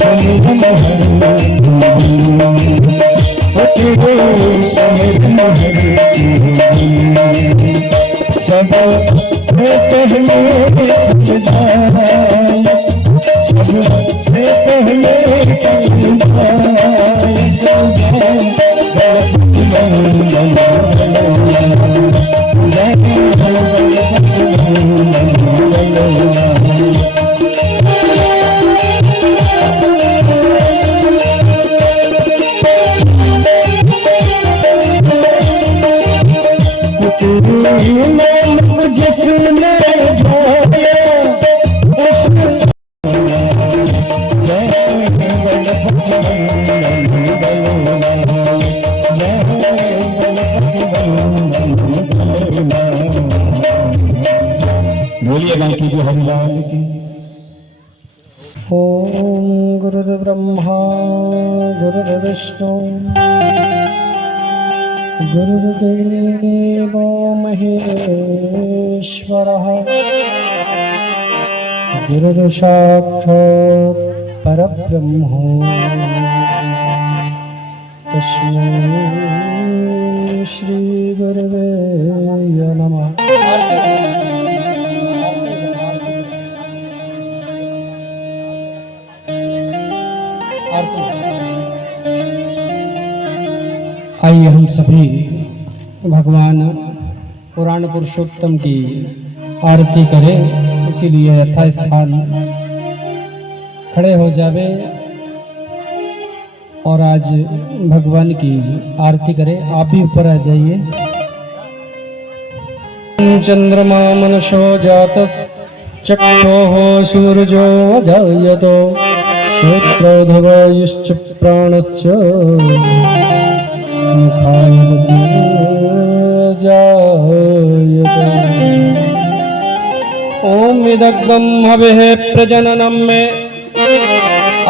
समिरन तेरे समिरन सब से पहले सबसे पहले बोलिए बाकी जो हरिलाल की। ओम गुरुदेव ब्रह्मा गुरुदेव विष्णु गुरुदेवो महेश्वरः गुरुः साक्षात् परब्रह्म तस्मै श्री गुरुवे नमः। आइए हम सभी भगवान पुराण पुरुषोत्तम की आरती करें, इसीलिए यथास्थान खड़े हो जावे और आज भगवान की आरती करें। आप भी ऊपर आ जाइए। चंद्रमा मनसो जातस् चक्षुः सूर्यो अजायतो श्रोत्रोधवायुश्च प्राणश्च मुखाय जायते। ओम इदग्वं हविः प्रजननं मे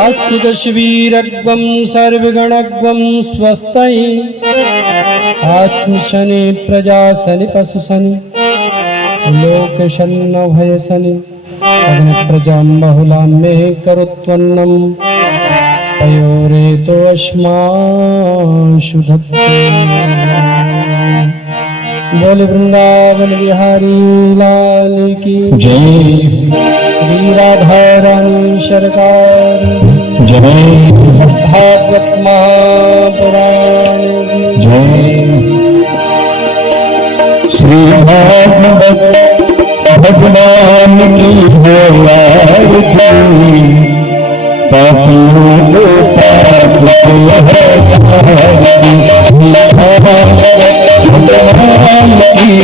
अस्तुतशिवीरग्वं सर्वगणग्वं स्वस्ति आत्मशनि प्रजाशनि पशुशनि लोकशन्न भयशनि अग्निप्रजां बहुलां मे करुत्वन्नं पयोरे तो अश्माशु धत्ते। बोल वृंदावन बिहारी लाल की जय। श्री राधा रानी सरकार जय। भागवत महापुराण की जय। श्री भागवत भगवान की आरती पापियों को पाप से भगवान की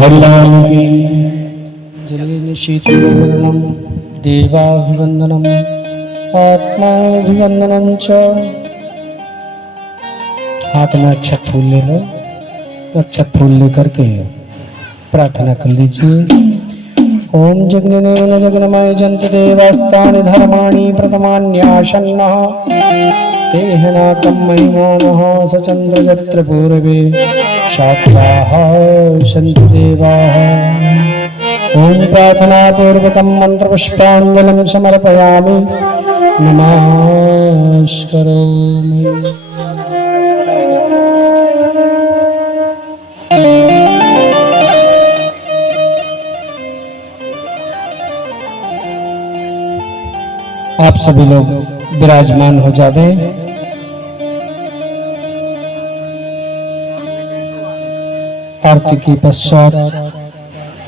भगवान की शीतलवर्णं देवाभिवंदनम् आत्माभिवंदनं च। हाथ में अक्षत फूल ले लो, अक्षत फूल लेकर के प्रार्थना कर लीजिए। ओम जगन्नेन जगन्मय जंत देवास्तानि धर्माणि प्रथमान्यासन्नः तेहनाकं महिमानः सचन्द्र यत्र पूर्वे शाक्याः सन्ति देवाः। ओम प्रार्थना पूर्वकं मंत्र पुष्पांजलिं समर्पयामि। नमस्करोमि। आप सभी लोग विराजमान हो जावे। आरती के पश्चात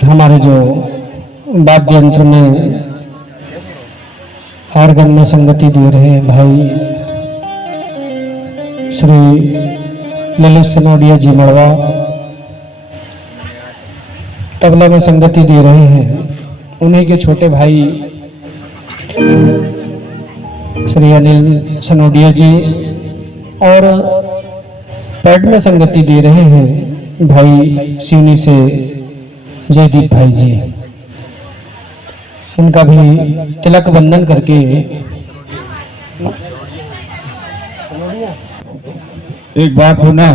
हमारे जो वाद्य यंत्र में ऑर्गन में संगति दे रहे हैं भाई श्री ललित सनोडिया जी मड़वा, तबला में संगति दे रहे हैं उन्हीं के छोटे भाई श्री अनिल सनोडिया जी, और पैड में संगति दे रहे हैं भाई सिवनी से जयदीप भाई जी। उनका भी तिलक बंधन करके एक बार पुनः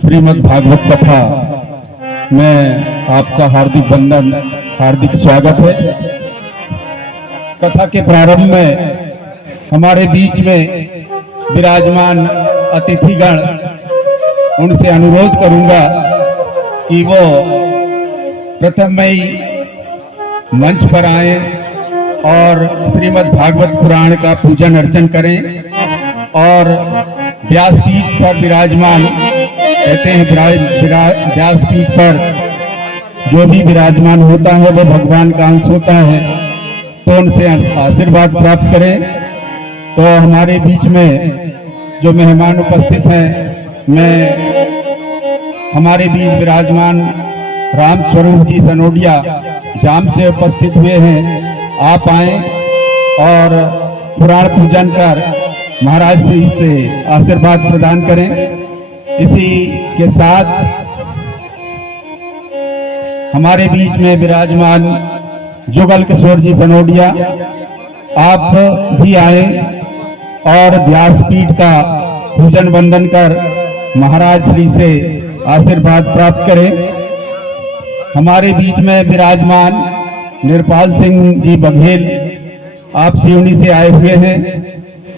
श्रीमद् भागवत कथा में आपका हार्दिक वंदन, हार्दिक स्वागत है। कथा के प्रारंभ में हमारे बीच में विराजमान अतिथिगण, उनसे अनुरोध करूंगा कि वो प्रथम में ही मंच पर आए और श्रीमद् भागवत पुराण का पूजन अर्चन करें। और व्यासपीठ पर विराजमान, कहते हैं व्यासपीठ पर जो भी विराजमान होता है वो भगवान का अंश होता है, तो उनसे आशीर्वाद प्राप्त करें। तो हमारे बीच में जो मेहमान उपस्थित हैं, मैं हमारे बीच विराजमान राम स्वरूप जी सनोडिया जाम से उपस्थित हुए हैं। आप आए और पुराण पूजन कर महाराज श्री से आशीर्वाद प्रदान करें। इसी के साथ हमारे बीच में विराजमान जुगल किशोर जी सनोडिया, आप भी आए और व्यासपीठ का पूजन वंदन कर महाराज श्री से आशीर्वाद प्राप्त करें। हमारे बीच में विराजमान निरपाल सिंह जी बघेल, आप सिवनी से आए हुए हैं।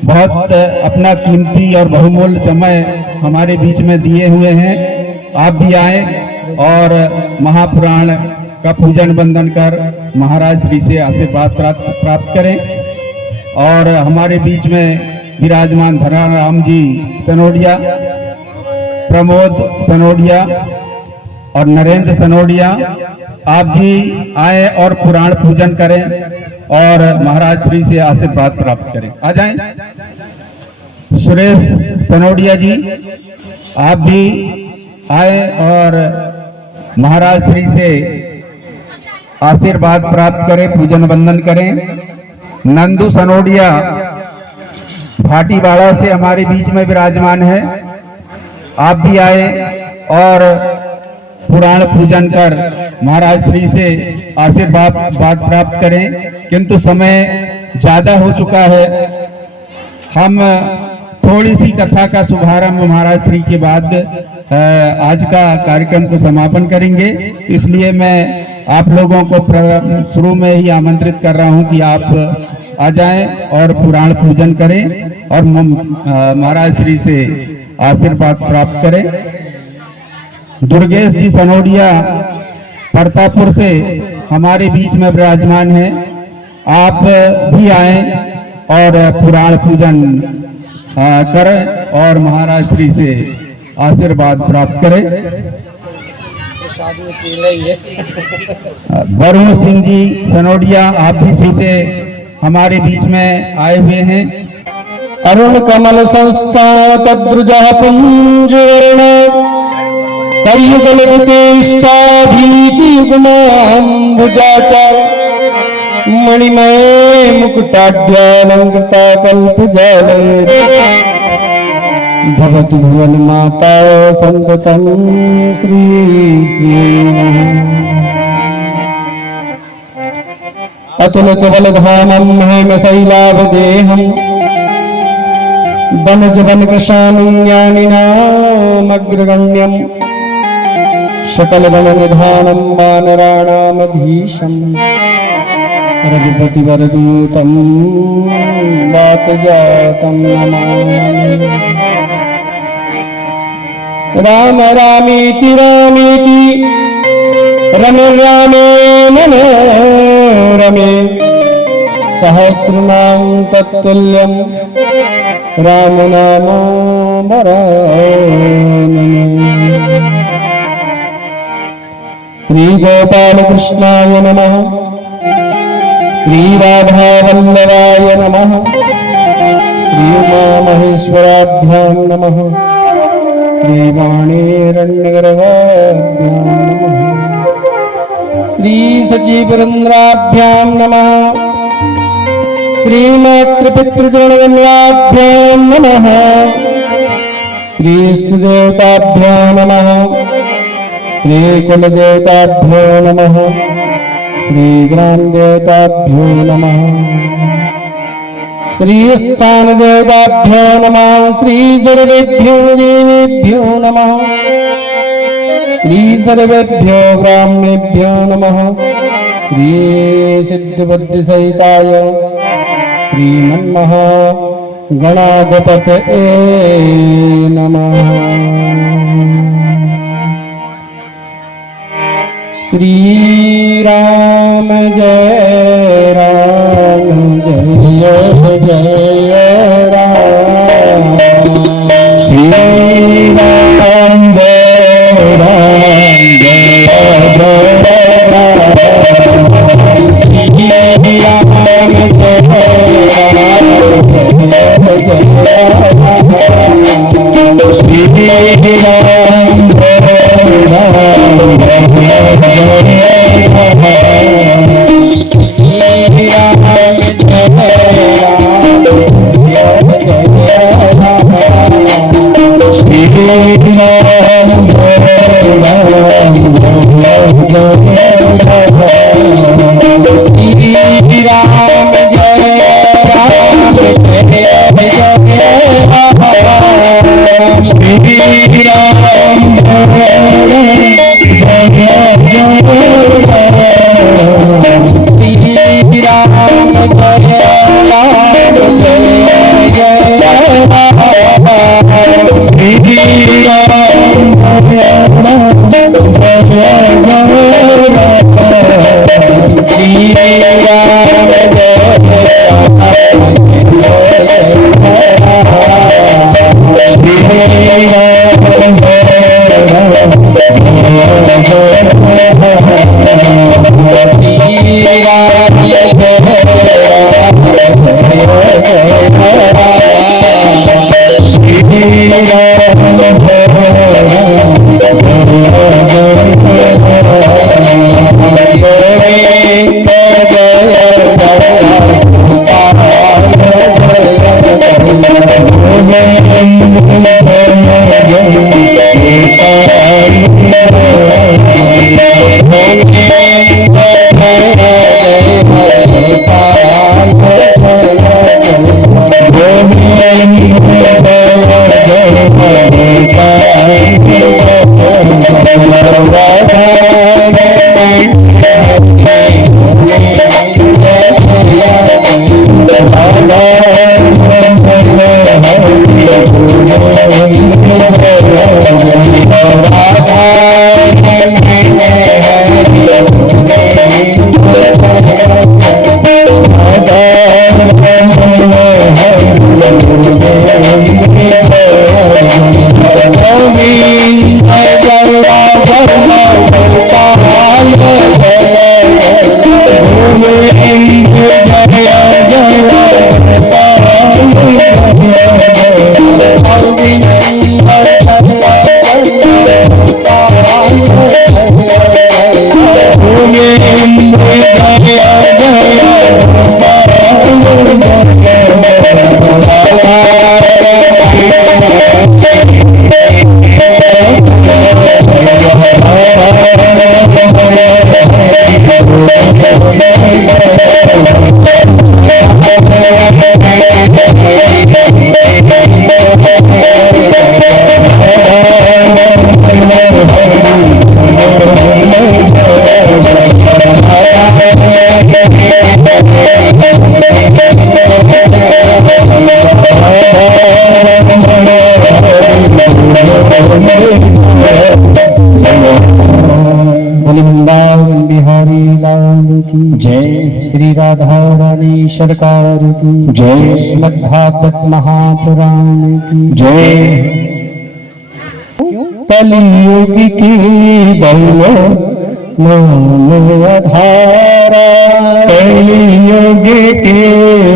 बहुत अपना कीमती और बहुमूल्य समय हमारे बीच में दिए हुए हैं। आप भी आए और महापुराण का पूजन वंदन कर महाराज श्री से आशीर्वाद प्राप्त करें। और हमारे बीच में विराजमान धनाराम जी सनोडिया, प्रमोद सनोडिया और नरेंद्र सनोडिया, आप जी आए और पुराण पूजन करें और महाराज श्री से आशीर्वाद प्राप्त करें। आ जाएं। सुरेश सनोडिया जी, आप भी आए और महाराज श्री से आशीर्वाद प्राप्त करें, पूजन वंदन करें। नंदू सनोडिया भाटीवाड़ा से हमारे बीच में विराजमान है, आप भी आए और पुराण पूजन कर महाराज श्री से आशीर्वाद प्राप्त करें। किंतु समय ज्यादा हो चुका है, हम थोड़ी सी कथा का शुभारंभ महाराज श्री के बाद आज का कार्यक्रम को समापन करेंगे। इसलिए मैं आप लोगों को शुरू में ही आमंत्रित कर रहा हूं कि आप आ जाएं और पुराण पूजन करें और महाराज श्री से आशीर्वाद प्राप्त करें। दुर्गेश जी सनोडिया परतापुर से हमारे बीच में विराजमान है, आप भी आए और पुराण पूजन करें और महाराज श्री से आशीर्वाद प्राप्त करें। वरुण सिंह जी सनोडिया, आप भी श्री से हमारे बीच में आए हुए हैं। अरुण कमल संस्था तद्रुजा पुंजवर्ण कलियुगलितेष्टा भीतियुग्माम्बुजाचार मणिमय मुकुटाढ्यालंकृता कल्पजाले भवतु भुवन माता संततं श्री श्री अतुलित बलधामं हेमशैलाभदेहं दमजवनकृशानुज्ञानिनामग्रगण्यं सकलगणनिधानं वानराणामधीशं रघुपतिवरदूतं वातजातं नमामि। राम रामीति रामीति रमे रामे मनोरमे सहस्रनाम तत्तुल्यं राम नाम वरानने। श्री गोपाल कृष्णाय नमः, श्री राधा वल्लभाय नमः, श्री उमा महेश्वराभ्यां नमः, श्री वाणीरण्यगर्भाभ्यां नमः, श्री सचिवरन्द्राभ्यां नमः, श्री मातृपितृजनवन्द्याभ्यां नमः, श्री इष्टदेवताभ्यां नमः, श्री कुलदेवताभ्यो नमः, श्री ग्रामदेवताभ्यो नमः, श्री स्थानदेवताभ्यो नमः, श्री सर्वेभ्यो देवेभ्यो नमः, श्री सर्वेभ्यो ब्राह्मणेभ्यो नमः। श्री सिद्धिबुद्धि सहिताय श्रीमन्मः गणाधिपतये नमः। श्री राम जय जय राम। श्री राम जय श्री राधा रानी सरकार की जय। श्रीमद्भागवत महापुराण की जय। कलियुग की बोलो नाम आधारा, कलियुग के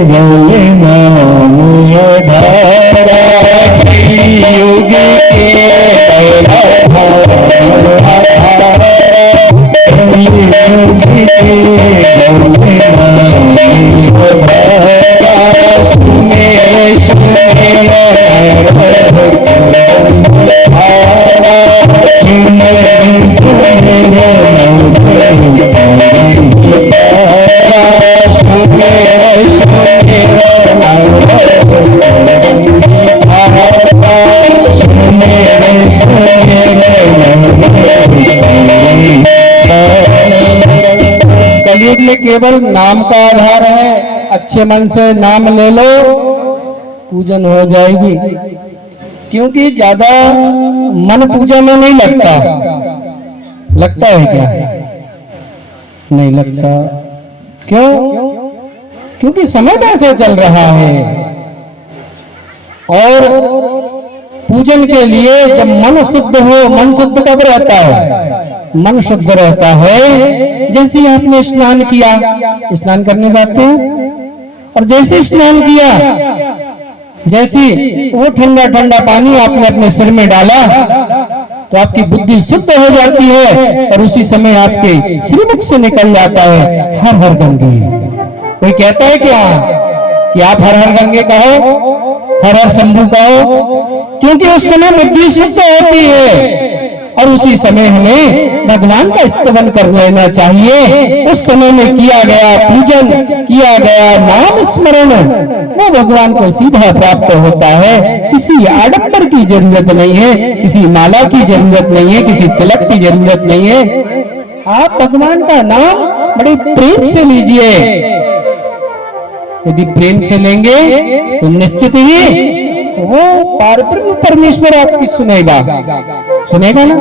बोले नाम आधारा, कलियुग के केवल नाम का आधार है, अच्छे मन से नाम ले लो, पूजन हो जाएगी। क्योंकि ज्यादा मन पूजा में नहीं लगता, लगता है क्या? नहीं लगता। क्यों? क्योंकि समय कैसे चल रहा है। और पूजन के लिए जब मन शुद्ध हो, मन शुद्ध कब रहता है? मन शुद्ध रहता है जैसे ही आपने स्नान किया, स्नान करने जाते हैं, और जैसे स्नान किया, जैसे वो ठंडा ठंडा पानी आपने अपने सिर में डाला तो आपकी बुद्धि शुद्ध हो जाती है और उसी समय आपके श्रीमुख से निकल जाता है हर हर गंगे। कोई कहता है क्या कि आप हर हर गंगे कहो, हर हर शंभू कहो? क्योंकि उस समय बुद्धि शुद्ध होती है और उसी समय हमें भगवान का स्तवन कर लेना चाहिए। उस समय में किया गया पूजन, किया गया नाम स्मरण, वो भगवान को सीधा प्राप्त होता है। किसी आडंबर की जरूरत नहीं है, किसी माला की जरूरत नहीं है, किसी तिलक की जरूरत नहीं है। आप भगवान का नाम बड़े प्रेम से लीजिए। यदि प्रेम से लेंगे तो निश्चित ही वो पारब्रह्म परमेश्वर आपकी सुनेगा, सुनेगा ना।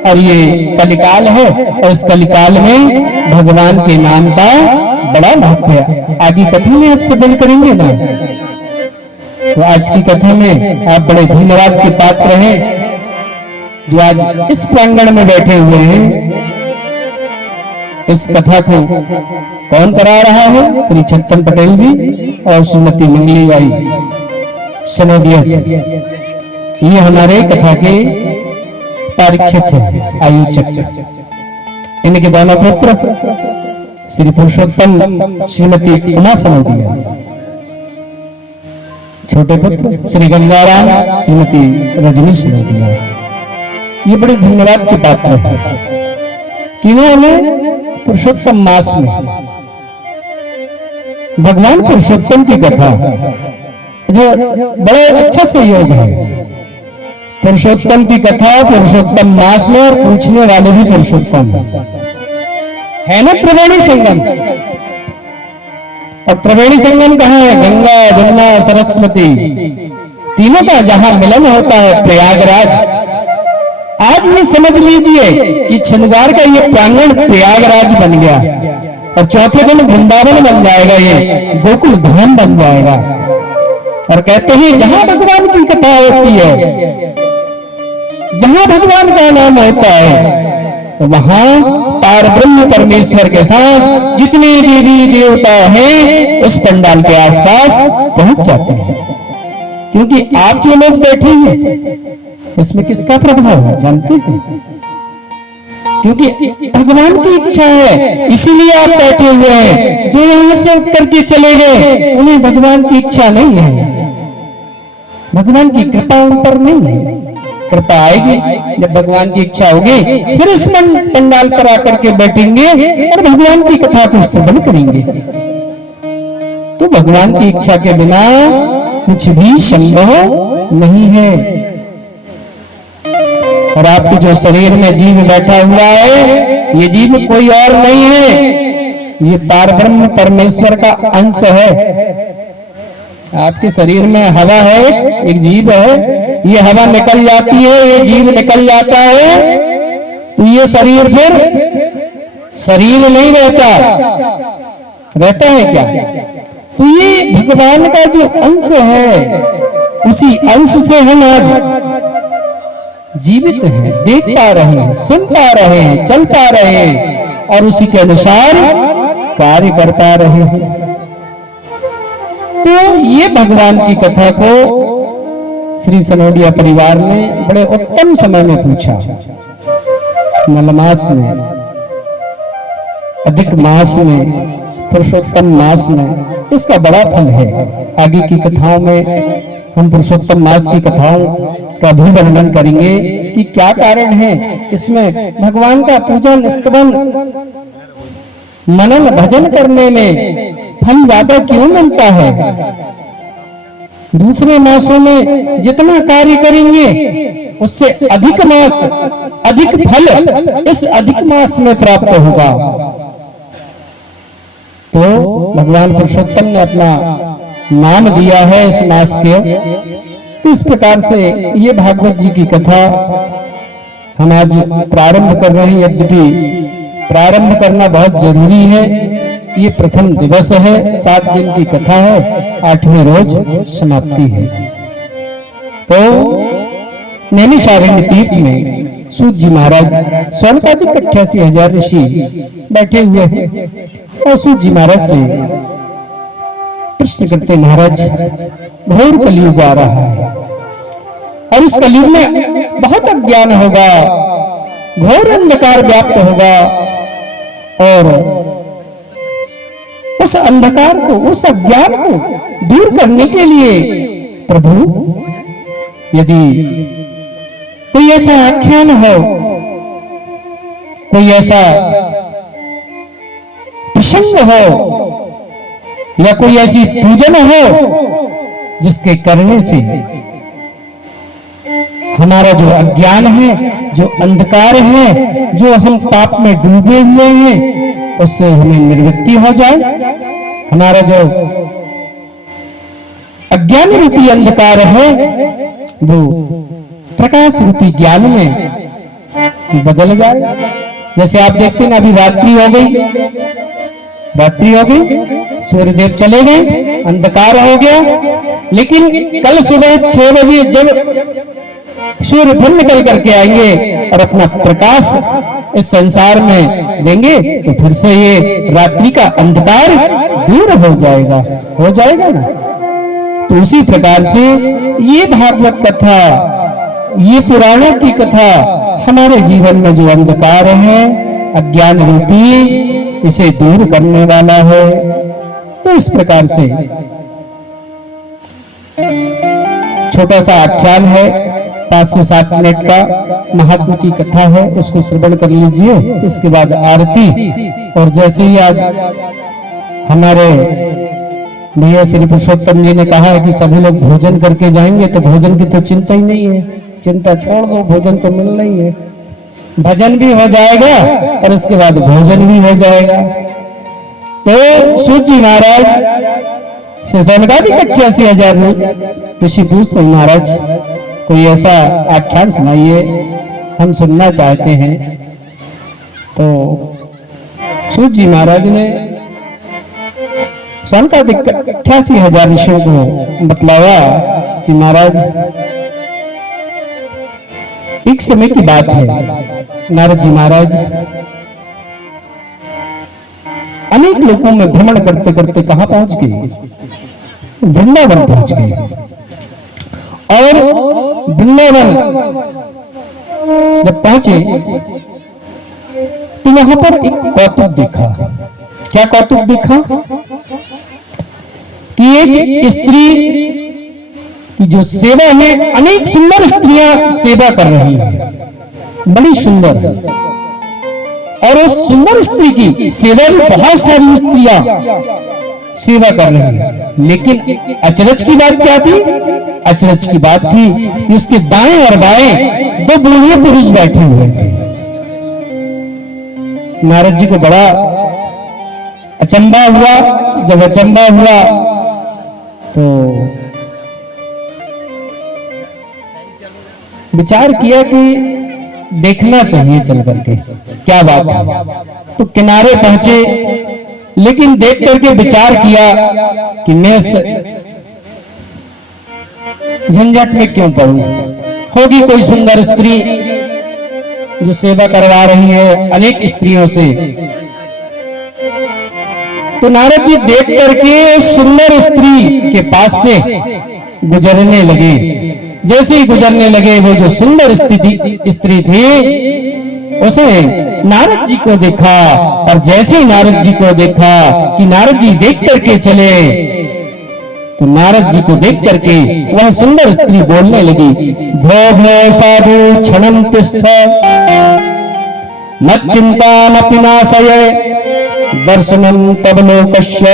और ये कलिकाल है और इस कलिकाल में भगवान के नाम का बड़ा महत्व है। आगे कथा में आपसे बंद करेंगे ना, तो आज की कथा में आप बड़े धन्यवाद के पात्र हैं जो आज इस प्रांगण में बैठे हुए हैं। इस कथा को कौन करा रहा है? श्री छत्तन पटेल जी और श्रीमती मंगली बाई सनोडिया जी। ये हमारे कथा के परीक्षक हैं, आयोजक। इनके दोनों पुत्र श्री पुरुषोत्तम श्रीमती उमा सनोडिया, छोटे पुत्र श्री गंगाराम श्रीमती रजनी सनोडिया। ये बड़े धन्यवाद के पात्र हैं कि उन्होंने पुरुषोत्तम मास में भगवान पुरुषोत्तम की कथा, जो बड़ा अच्छा सहयोग है। पुरुषोत्तम की कथा पुरुषोत्तम मास में, और पूछने वाले भी पुरुषोत्तम है ना। त्रिवेणी संगम, और त्रिवेणी संगम कहाँ है? गंगा जमुना सरस्वती तीनों का जहां मिलन होता है, प्रयागराज। आज ये समझ लीजिए कि छिंदवाड़ का ये प्रांगण प्रयागराज बन गया और चौथे दिन वृंदावन बन जाएगा, ये गोकुल धाम बन जाएगा। और कहते हैं जहां भगवान की कथा होती है, जहां भगवान का नाम होता है, वहां पारब्रह्म परमेश्वर के साथ जितने देवी देवता हैं उस पंडाल के आसपास पहुंच जाते हैं। क्योंकि आप जो लोग बैठे हैं इसमें किसका प्रभाव है जानते हैं? क्योंकि भगवान की इच्छा है, इसीलिए आप बैठे हुए हैं। जो यहां से उठ करके चले गए उन्हें भगवान की इच्छा नहीं है, भगवान की कृपा उन पर नहीं है। कृपा आएगी जब भगवान की इच्छा होगी, फिर इस पंडाल पर आकर के बैठेंगे और भगवान की कथा को श्रवण करेंगे। तो भगवान की इच्छा के बिना कुछ भी संभव नहीं है। और आपके जो शरीर में जीव बैठा हुआ है, ये जीव कोई और नहीं है, ये पारब्रह्म परमेश्वर का अंश है। आपके शरीर में हवा है, एक जीव है, ये हवा निकल जाती है, ये जीव निकल जाता है, तो ये शरीर फिर शरीर नहीं रहता, रहता है क्या? तो ये भगवान का जो अंश है, उसी अंश से हम आज जीवित हैं, देख पा रहे हैं, सुन पा रहे हैं, चल पा रहे हैं और उसी के अनुसार कार्य कर पा रहे हैं। तो ये भगवान की कथा को श्री सनोडिया परिवार ने बड़े उत्तम समय में पूछा, मलमास में, अधिक मास में, पुरुषोत्तम मास में। इसका बड़ा फल है। आगे की कथाओं में हम पुरुषोत्तम मास की कथाओं का भी वर्णन करेंगे कि क्या कारण है इसमें भगवान का पूजन, स्तवन, मनन, भजन करने में फल ज्यादा क्यों मिलता है। दूसरे मासों में जितना कार्य करेंगे उससे अधिक मास, अधिक फल इस अधिक मास में प्राप्त होगा। तो भगवान पुरुषोत्तम ने अपना नाम दिया है इस मास के। तो इस प्रकार से ये भागवत जी की कथा हम आज प्रारंभ कर रहे हैं। यद्यपि प्रारंभ करना बहुत जरूरी है, ये प्रथम दिवस है, 7 दिन की कथा है, 8वें रोज समाप्ति है। तो नैमिषारण्य तीर्थ में सूत जी महाराज स्वर्गाधिक 88,000 ऋषि बैठे हुए हैं और सूत जी महाराज से प्रश्न करते, महाराज घोर कलयुग आ रहा है और इस कलयुग में बहुत अज्ञान होगा, घोर अंधकार व्याप्त होगा और उस अंधकार को, उस अज्ञान को दूर करने के लिए प्रभु यदि कोई ऐसा आख्यान हो, कोई ऐसा प्रसंग हो या कोई ऐसी पूजन हो जिसके करने से हमारा जो अज्ञान है, जो अंधकार है, जो हम पाप में डूबे हुए हैं, उससे हमें निवृत्ति हो जाए, हमारा जो अज्ञान रूपी अंधकार है वो प्रकाश रूपी ज्ञान में बदल जाए। जैसे आप देखते हैं अभी रात्रि हो गई, सूर्यदेव चले गए, अंधकार हो गया, लेकिन कल सुबह 6 बजे जब सूर्य फिर निकल करके आएंगे और अपना प्रकाश इस संसार में देंगे तो फिर से ये रात्रि का अंधकार दूर हो जाएगा ना। तो उसी प्रकार से ये भागवत कथा, ये पुराणों की कथा हमारे जीवन में जो अंधकार है, अज्ञान रूपी, इसे दूर करने वाला है। तो इस प्रकार से छोटा सा आख्यान है, 5 से 7 मिनट का महात्मा की कथा है, उसको श्रवण कर लीजिए। इसके बाद आरती, और जैसे ही आज हमारे भैया श्री पुरुषोत्तम जी ने कहा है कि सभी लोग भोजन करके जाएंगे, तो भोजन की तो चिंता ही नहीं है, चिंता छोड़ दो, भोजन तो मिलना ही है। भजन भी हो जाएगा और इसके बाद भोजन भी हो जाएगा। तो सूत जी महाराज से स्वर्गाधिक 88,000 ऋषि पूछते, महाराज कोई ऐसा आख्यान सुनाइए, हम सुनना चाहते हैं। तो सूत जी महाराज ने स्वर्गाधिक 88,000 ऋषियों को बतलाया कि महाराज एक समय की बात है, नारद जी महाराज अनेक लोगों में भ्रमण करते करते कहां पहुंच गए? वृंदावन पहुंच गए। और वृंदावन जब पहुंचे तो वहां पर एक कौतुक देखा। क्या कौतुक देखा? कि एक स्त्री की जो सेवा है, अनेक सुंदर स्त्रियां सेवा कर रही हैं, बड़ी सुंदर है, और उस सुंदर स्त्री की सेवा में बहुत सारी स्त्रियां सेवा कर रही हैं। लेकिन अचरज की बात क्या थी? अचरज की बात थी कि उसके दाएं और बाएं 2 बूढ़े पुरुष बैठे हुए थे। नारद जी को बड़ा अचंभा हुआ। जब अचंभा हुआ तो विचार किया कि देखना चाहिए चल करके क्या बात है। तो किनारे पहुंचे, लेकिन देख करके विचार किया कि मैं झंझट में क्यों पड़ूं, होगी कोई सुंदर स्त्री जो सेवा करवा रही है अनेक स्त्रियों से। तो नारद जी देख करके सुंदर स्त्री के पास से गुजरने लगे। जैसे ही गुजरने लगे, वो जो सुंदर स्त्री थी उसने नारद जी को देखा, और जैसे ही नारद जी को देखा कि नारद जी देख करके चले, तो नारद जी को देख करके वह सुंदर स्त्री बोलने लगी, भो भो साधु क्षणं तिष्ठ मच्चिन्तामपि नाशय दर्शनं तव लोकस्य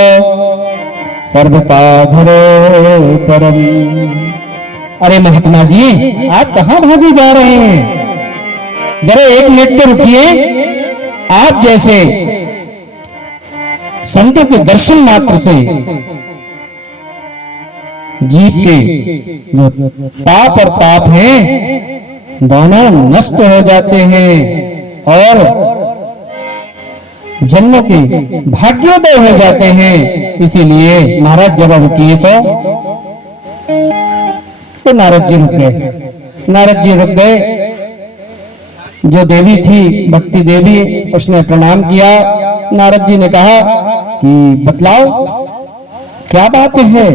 सर्वथा धरोतरम्। अरे महात्मा जी, आप कहां भागे जा रहे हैं? जरा 1 मिनट तो रुकिए। आप जैसे संतों के दर्शन मात्र से जीव के जो पाप और ताप हैं दोनों नष्ट हो जाते हैं और जन्मों के भाग्योदय हो जाते हैं। इसीलिए महाराज जब अब किए तो नारद जी रुक गए। नारद जी रुक गए। जो देवी थी भक्ति देवी, उसने प्रणाम किया। नारद जी ने कहा कि बतलाओ क्या बात है,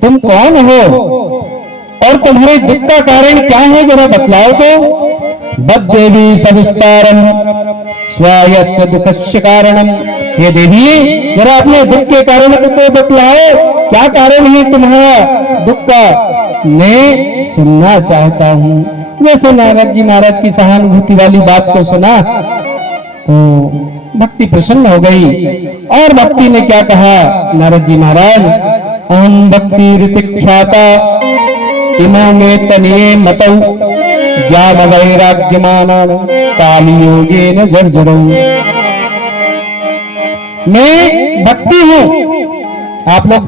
तुम कौन हो और तुम्हारे दुख का कारण क्या है, जरा बतलाओ तो। बद देवी सविस्तारम स्वायस्य दुखस्य कारणम। ये देवी जरा अपने दुख के कारण को तो बतलाओ, क्या कारण है तुम्हारा दुख का, मैं सुनना चाहता हूं। जैसे नारद जी महाराज की सहानुभूति वाली बात को सुना तो भक्ति प्रसन्न हो गई। और भक्ति ने क्या कहा, नारद जी महाराज, अहम भक्ति ऋतिख्याता इमा में तनिये मतौ ज्ञान वैराग्यमान काली योगे न जर्जरौ। मैं भक्ति हूं। आप लोग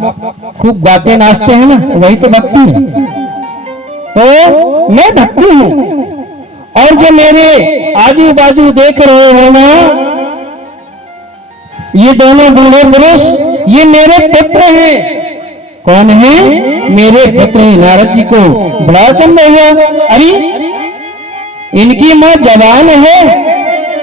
खूब गाते नाचते हैं ना, वही तो भक्ति है। तो मैं भक्ति हूं और जो मेरे आजू बाजू देख रहे हो ना, ये दोनों बूढ़े पुरुष ये मेरे पुत्र हैं। कौन है? मेरे पुत्र हैं। नारद जी को बड़ा अचंभा हुआ, अरे इनकी मां जवान है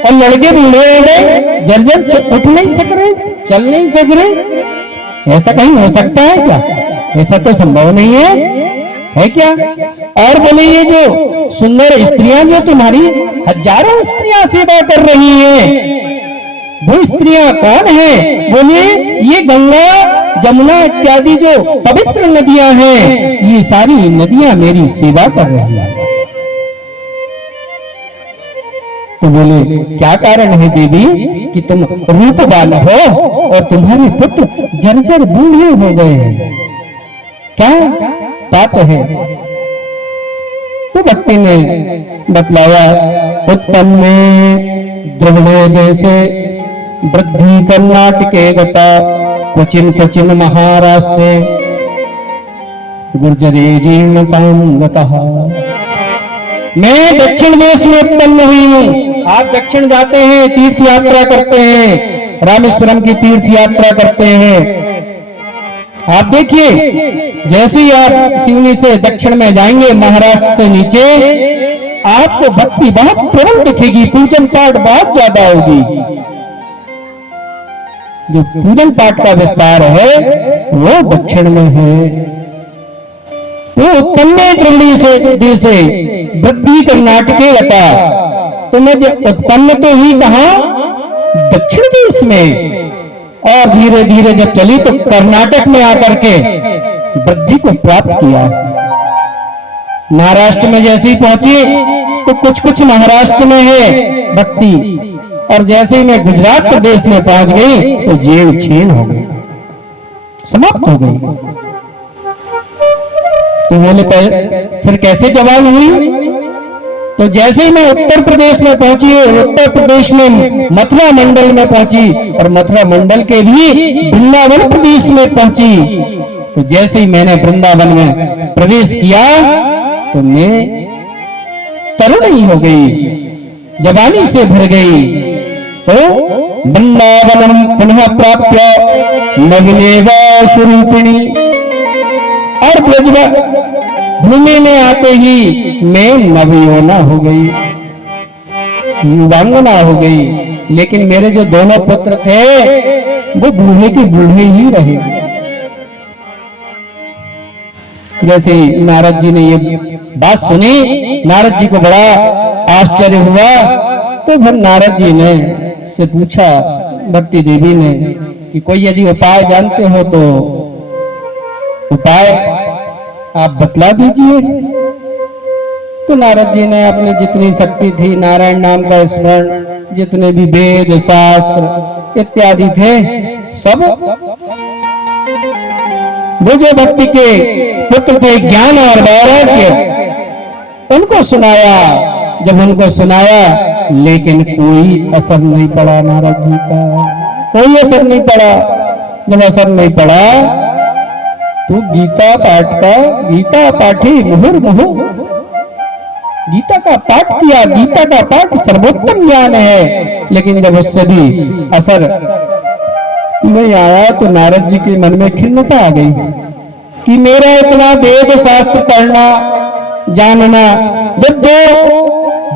और लड़के बूढ़े हो गए, जर्जर उठ नहीं सक रहे, चल नहीं सक रहे। ऐसा कहीं हो सकता है क्या? ऐसा तो संभव नहीं है क्या? और बोले ये जो सुंदर स्त्रियां जो तुम्हारी हजारों स्त्रियां सेवा कर रही हैं, वो स्त्रियां कौन है? बोले ये गंगा जमुना इत्यादि जो पवित्र नदियां हैं, ये सारी नदियां मेरी सेवा कर रही हैं। तो बोले क्या कारण है देवी कि तुम रूपवान हो और तुम्हारे पुत्र जर्जर बूढ़े हो गए हैं, क्या बात है? तो भक्ति ने बतलाया, उत्तम में द्रविड़ोदय से वृद्धि कर्नाटके गता क्वचिन क्वचिन महाराष्ट्रे गुर्जरे जीर्णतां गतः। मैं दक्षिण देश में उत्पन्न हुई हूं। आप दक्षिण जाते हैं, तीर्थ यात्रा करते हैं, रामेश्वरम की तीर्थ यात्रा करते हैं। आप देखिए जैसे ही आप सिवनी से दक्षिण में जाएंगे, महाराष्ट्र से नीचे, आपको भक्ति बहुत प्रबल दिखेगी, पूजन पाठ बहुत ज्यादा होगी। जो पूजन पाठ का विस्तार है वो दक्षिण में है। तो उत्पन्न द्रविड़ी से वृद्धि कर्नाटके लता, तो मैं उत्पन्न तो ही कहा दक्षिण देश में, और धीरे धीरे जब चली तो कर्नाटक में आकर के वृद्धि को प्राप्त किया। महाराष्ट्र में जैसे ही पहुंची तो कुछ कुछ महाराष्ट्र में है भक्ति, और जैसे ही मैं गुजरात प्रदेश में पहुंच गई तो जेब छीन हो गई, समाप्त हो गई। तो बोले फिर कैसे जवान हुई? तो जैसे ही मैं उत्तर प्रदेश में पहुंची, उत्तर प्रदेश में मथुरा मंडल में पहुंची, और मथुरा मंडल के भी वृंदावन प्रदेश में पहुंची, तो जैसे ही मैंने वृंदावन में प्रवेश किया तो मैं तरुणी हो गई, जवानी से भर गई। तो वृंदावनम पुनः प्राप्य नवनेव स्वरूपिणी, और ब्रज भूमि में आते ही मैं नवयौना हो गई, युवांगना हो गई। लेकिन मेरे जो दोनों पुत्र थे वो बूढ़े के बूढ़े ही रहे। जैसे नारद जी ने ये बात सुनी, नारद जी को बड़ा आश्चर्य हुआ। तो फिर नारद जी ने से पूछा भक्ति देवी ने कि कोई यदि उपाय जानते हो तो उपाय आप बतला दीजिए। तो नारद जी ने अपनी जितनी शक्ति थी, नारायण नाम का स्मरण, जितने भी वेद शास्त्र इत्यादि थे, सब वो जो भक्ति के पुत्र थे ज्ञान और वैराग्य, उनको सुनाया। जब उनको सुनाया लेकिन कोई असर नहीं पड़ा नारद जी का, कोई असर नहीं पड़ा। जब असर नहीं पड़ा तो गीता पाठी मुहुर्मुहु, गीता का पाठ किया। गीता का पाठ सर्वोत्तम ज्ञान है, लेकिन जब उससे भी असर नहीं आया तो नारद जी के मन में खिन्नता आ गई कि मेरा इतना वेद शास्त्र पढ़ना जानना, जब वो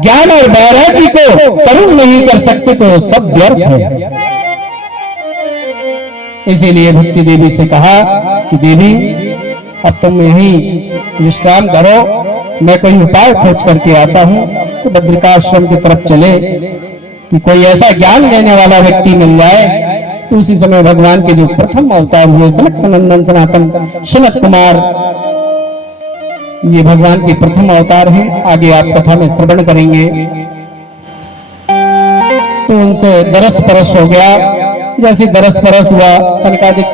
ज्ञान और वैराग्य को तरुण नहीं कर सकते तो सब व्यर्थ है। इसीलिए भक्ति देवी से कहा कि देवी अब तुम यहीं विश्राम करो, मैं कोई उपाय खोज करके आता हूं। तो बद्रिकाश्रम की तरफ चले कि कोई ऐसा ज्ञान लेने वाला व्यक्ति मिल जाए। तो उसी समय भगवान के जो प्रथम अवतार हुए सनक सनंदन सनातन सनत कुमार, ये भगवान के प्रथम अवतार हैं। आगे आप कथा में श्रवण करेंगे। तो उनसे दरस परस हो गया। जैसे दरस परस हुआ, सनकादिक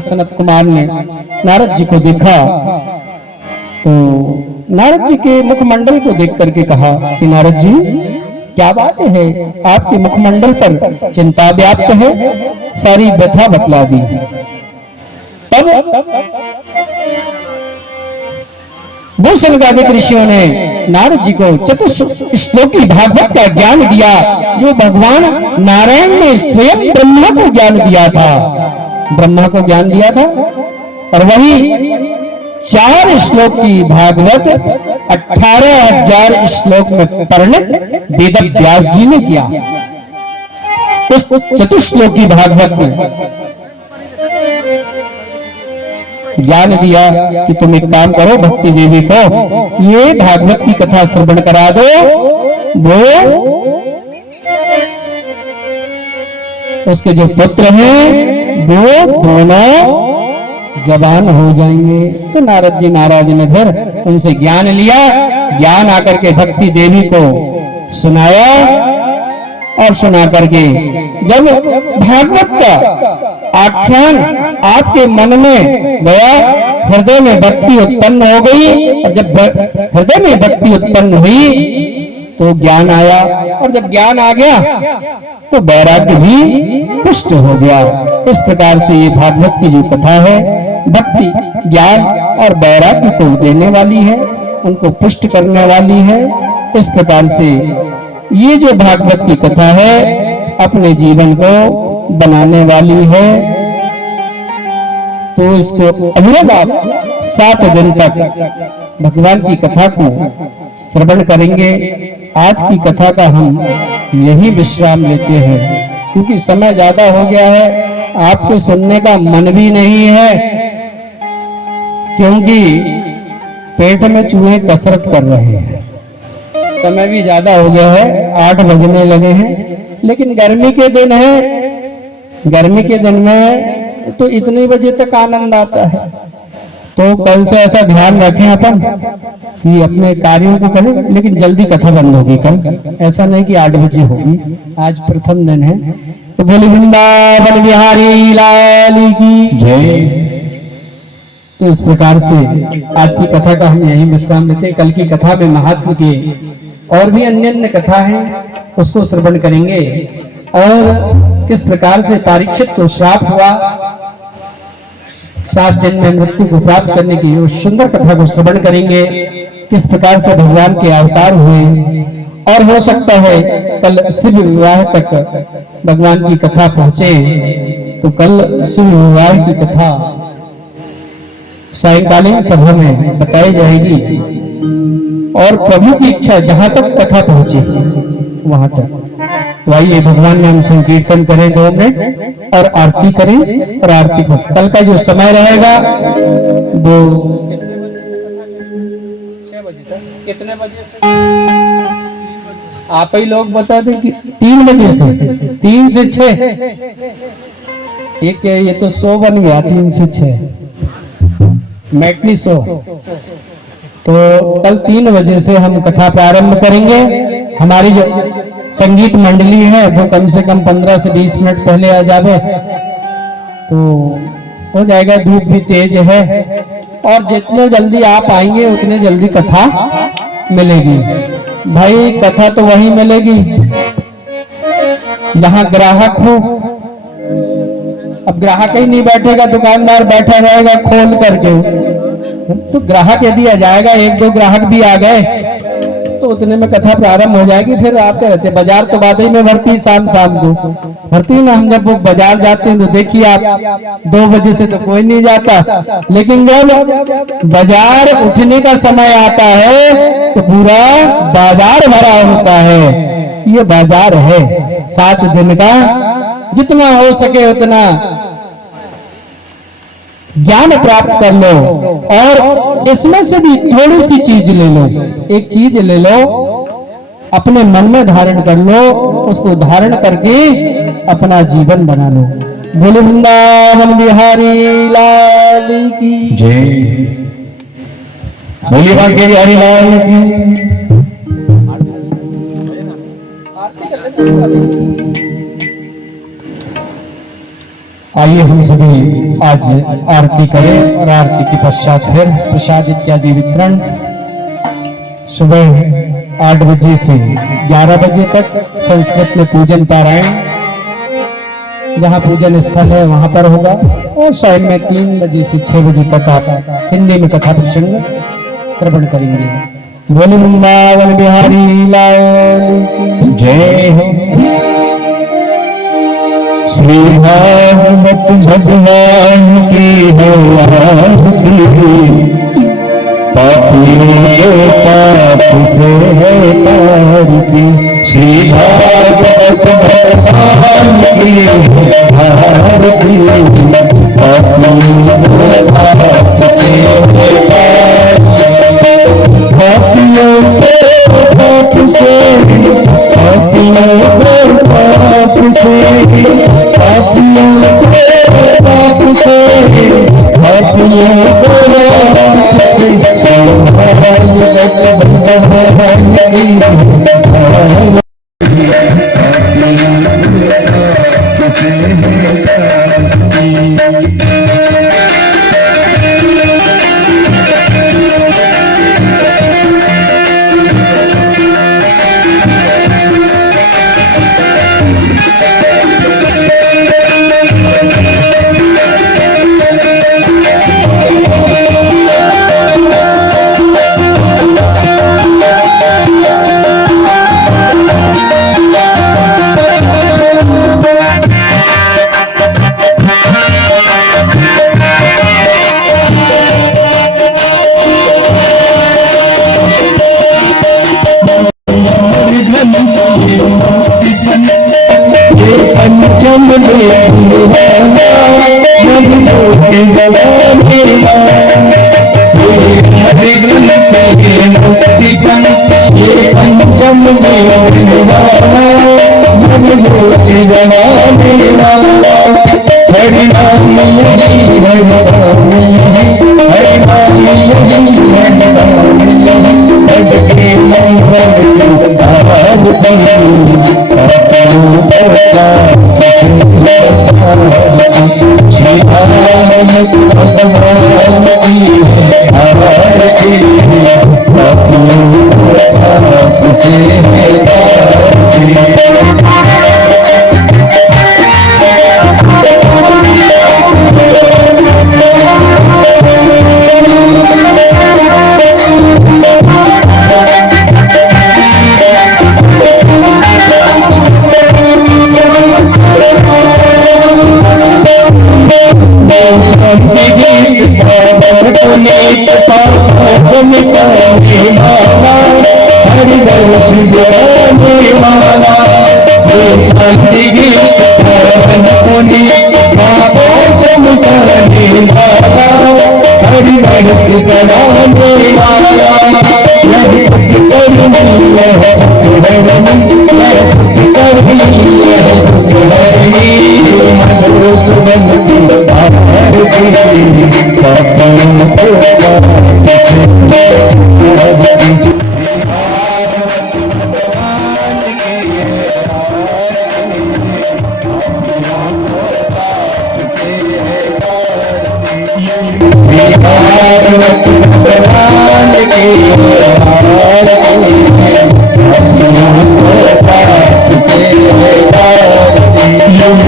सनत कुमार ने नारद जी को देखा। तो नारद जी के मुखमंडल को देख करके कहा कि नारद जी क्या बात है, आपके मुखमंडल पर चिंता व्याप्त है। सारी व्यथा बतला दी। तब वो सनकादिक ऋषियों ने नारद जी को चतुश्लोकी भागवत का ज्ञान दिया, जो भगवान नारायण ने स्वयं ब्रह्मा को ज्ञान दिया था। ब्रह्मा को ज्ञान दिया था। और वही 4 श्लोक की भागवत 18,000 श्लोक में परिणत वेद व्यास जी ने किया। उस चतुश्लोकी भागवत में ज्ञान दिया कि तुम एक काम करो, भक्ति देवी को ये भागवत की कथा श्रवण करा दो। वो उसके जो पुत्र हैं वो दोनों जवान हो जाएंगे। तो नारद जी महाराज ने फिर उनसे ज्ञान लिया। ज्ञान आकर के भक्ति देवी को सुनाया। और सुना करके जब भागवत का आख्यान आपके मन में गया, हृदय में भक्ति उत्पन्न हो गई। और जब हृदय में भक्ति उत्पन्न हुई तो ज्ञान आया। और जब ज्ञान आ गया तो वैराग्य भी पुष्ट हो गया। इस प्रकार से ये भागवत की जो कथा है, भक्ति ज्ञान और वैराग्य को देने वाली है, उनको पुष्ट करने वाली है। इस प्रकार से ये जो भागवत की कथा है अपने जीवन को बनाने वाली है। तो इसको अविरत आप 7 दिन तक भगवान की कथा को श्रवण करेंगे। आज की कथा का हम यही विश्राम लेते हैं, क्योंकि समय ज्यादा हो गया है। आपके सुनने का मन भी नहीं है, क्योंकि पेट में चूहे कसरत कर रहे हैं। समय भी ज्यादा हो गया है, 8 बजने लगे हैं। लेकिन गर्मी के दिन है, गर्मी के दिन में तो इतने बजे तक आनंद आता है। तो कल से ऐसा ध्यान रखें अपन कि अपने कार्यों को करें। लेकिन जल्दी कथा बंद होगी कल, ऐसा नहीं कि 8 बजे होगी। आज प्रथम दिन है। तो बोले वृंदावन बिहारी लाल की जय। तो इस प्रकार से आज की कथा का हम यही विश्राम लेते हैं। कल की कथा में महात्मा के और भी अन्य कथा है, उसको श्रवण करेंगे। और किस प्रकार से परीक्षित को श्राप हुआ, 7 दिन में मृत्यु को प्राप्त करने की उस सुंदर कथा को श्रवण करेंगे। किस प्रकार से भगवान के अवतार हुए। और हो सकता है कल शिव विवाह तक भगवान की कथा पहुंचे, तो कल शिव विवाह की कथा सायंकालीन सभा में बताई जाएगी। और प्रभु की इच्छा जहां तक कथा पहुंचे वहां तक। तो आइए भगवान नाम संकीर्तन करें 2 मिनट और आरती करें। और आरती को कल का जो समय रहेगा वो 6 बजे तक। कितने बजे से आप ही लोग बता दें कि 3 बजे से 3 से 6। ये तो 100 बन गया। 3 से 6 मैटनी 100। तो कल 3 बजे से हम कथा प्रारंभ करेंगे। हमारी जो संगीत मंडली है वो कम से कम 15 से 20 मिनट पहले आ जावे तो हो जाएगा। धूप भी तेज है और जितने जल्दी आप आएंगे उतने जल्दी कथा मिलेगी। भाई कथा तो वही मिलेगी जहां ग्राहक हो, अब ग्राहक ही नहीं बैठेगा, दुकानदार बैठा रहेगा खोल करके, तो ग्राहक यदि आ जाएगा, एक दो ग्राहक भी आ गए तो उतने में कथा प्रारंभ हो जाएगी। फिर आते रहते, बाजार तो वाकई में भरती शाम शाम को भरती ना। हम जब वो बाजार जाते हैं तो देखिए आप 2 बजे से तो कोई नहीं जाता, लेकिन जब बाजार उठने का समय आता है तो पूरा बाजार भरा होता है। ये बाजार है 7 दिन का, जितना हो सके उतना ज्ञान प्राप्त कर लो और इसमें से भी थोड़ी सी चीज ले लो, एक चीज ले लो, अपने मन में धारण कर लो, उसको धारण करके अपना जीवन बना लो। बोले वृंदावन बिहारी लाल की जय। बोलिए बांके बिहारी लाल की। आइए हम सभी आज आरती करें और आरती के पश्चात फिर प्रसाद इत्यादि वितरण सुबह 8 बजे से 11 बजे तक संस्कृत में पूजन पारायण, जहां पूजन स्थल है वहां पर होगा, और शाम में 3 बजे से 6 बजे तक आप हिंदी में कथा प्रसंग श्रवण करेंगे। बोले वृंदावन बिहारी लाल की जय हो। श्री भागवत भगवान की हो आरती, पापियों के पाप से है तारती। श्री भागवत भगवान की हो आरती, पापियों के पाप से है तारती। पापियों के पाप से, पापियों के पाप से, पापियों के पाप से, पापियों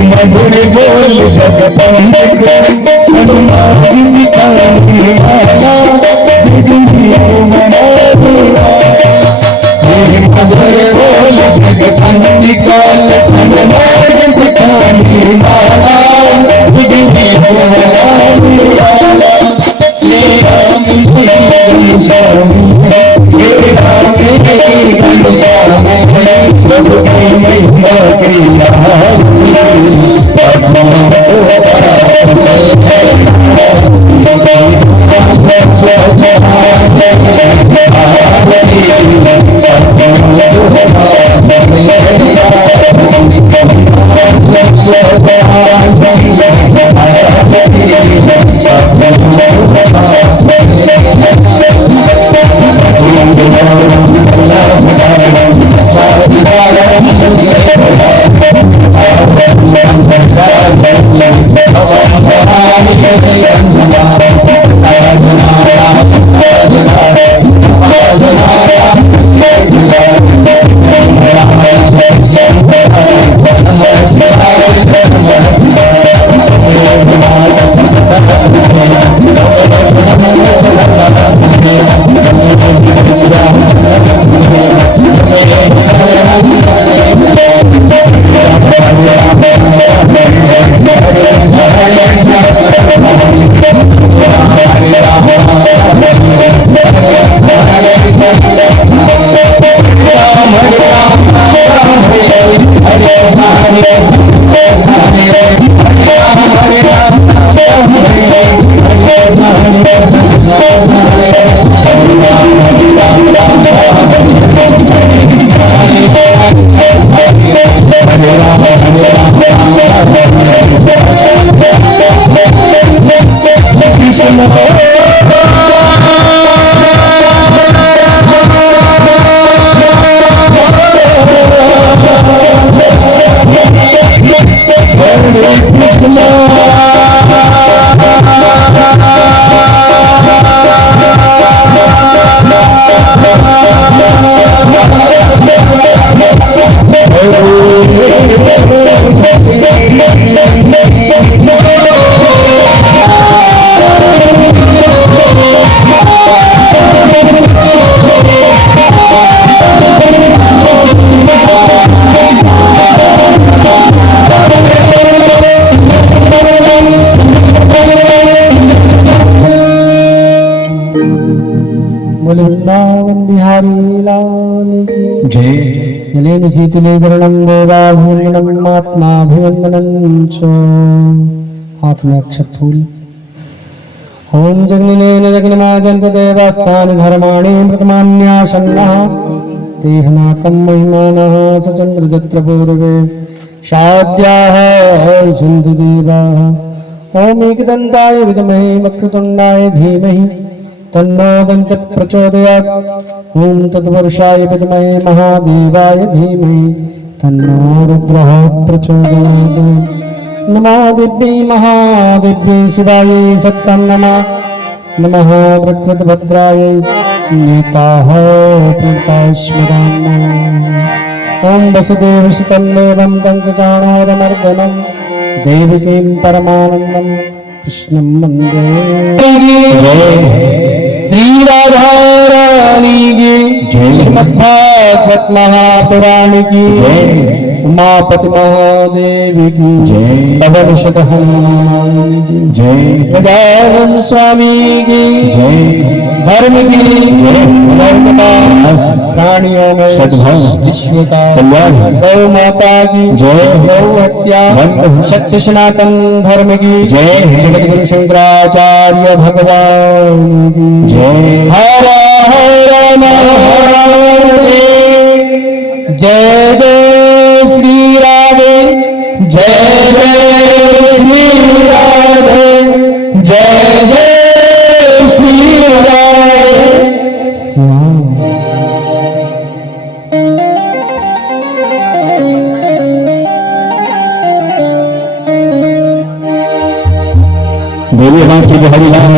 मधुर बोले वृंदावन बिहारी लाल की जय। जलेन शीतलीकरणं देवाभूषणम् आत्माभिवन्दनं च। हाथ में अक्षत फूल। ओम जग्निनेन जग्निमाजन्त देवास्तानि धर्माणि प्रथमान्यासन्नः तेहनाकं महिमानः सचन्द्रजत्र पूर्वे शाद्याः सन्तु देवाः। ओम एकदन्ताय विद्महे वक्रतुण्डाय धीमहि तन्नो दन्तिः प्रचोदयात्। ओम तत्पुरुषाय विद्महे महादेवाय धीमहि तन्नो रुद्रः प्रचोदयात्। नमो दिव्यै महादिव्यै शिवायै सत्तं नमः। नमः प्रकृतभद्रायै नीताः प्रीताश्वराम्। ओम वसुदेवसुतं देवं कंसचाणूरमर्दनं देवकीं परमानन्दं कृष्णं वन्दे। श्री राधा रानी की श्रीमद्भागवत महापुराण की उमापति महादेव की पवन शत हनुमान की गजानन स्वामी की धर्म की नर्मदा प्राणियों में विश्व का गौ माता की गौ हत्या सत्य सनातन धर्म की जगत गुरु शंकराचार्य भगवान की हर हर महादेव। जय जय श्री राधे जय जय श्री राधे जय जय श्री राधे श्याम। देवी माँ की बिहारी लाल